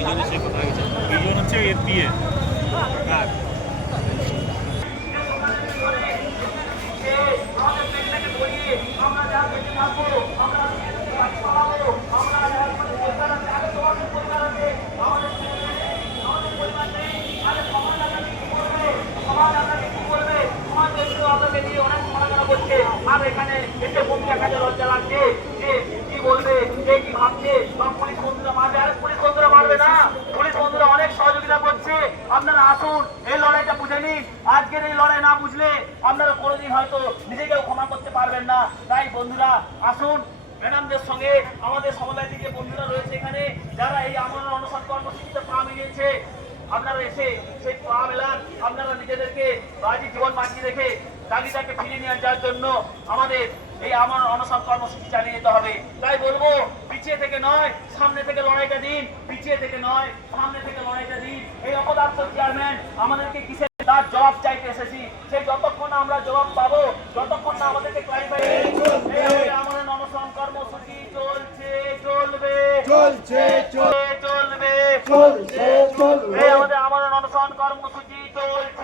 যে বিজনের সে কথা হয়েছে। বিজন হচ্ছে এর বিয়ে। আর এখানে এসে ভূমিকা কাজে লজ্জা লাগছে। যে কি বলবে? কে কি ভাবছে? সব পুলিশ বন্ধুরা মারবে আরে পুলিশ বন্ধুরা মারবে না পুলিশ বন্ধুরা অনেক সহযোগিতা করছে আপনারা আসুন, এই লড়াইটা বুঝে নিন। আজকের এই লড়াই না বুঝলে আপনারা কোনোদিন হয়তো নিজেকেও ক্ষমা করতে পারবেন না। তাই বন্ধুরা, আসুন, ম্যাডামদের সঙ্গে আমাদের সমুদায় থেকে বন্ধুরা রয়েছে এখানে। যারা এই আমার অনশন কর্মসূচিতে পা মিলিয়েছে, আপনারা এসে সেই পা মেলান। আপনারা নিজেদেরকে বাজি জীবন বাঁচিয়ে রেখে দাবিটাকে ফিরে নিয়ে যাওয়ার জন্য আমাদের এই আমার অনশন কর্মসূচি চালিয়ে যেতে হবে। তাই বলব, পিছিয়ে থেকে নয়, সামনে থেকে লড়াইটা দিন। পিছিয়ে থেকে নয়, সামনে থেকে লড়াইটা দিন এই অপদার্থ চেয়ারম্যান আমাদেরকে কিসের তার জবাব চাইতে এসেছি। সেই যতক্ষণ আমরা জবাব পাবো যতক্ষণ না আমাদেরকে ক্লারিফাই আমাদের অনশন কর্মসূচি চলছে চলবে। চলছে চলবে। চলছে চলবে। আমাদের আমাদের অনশন কর্মসূচি চলছে।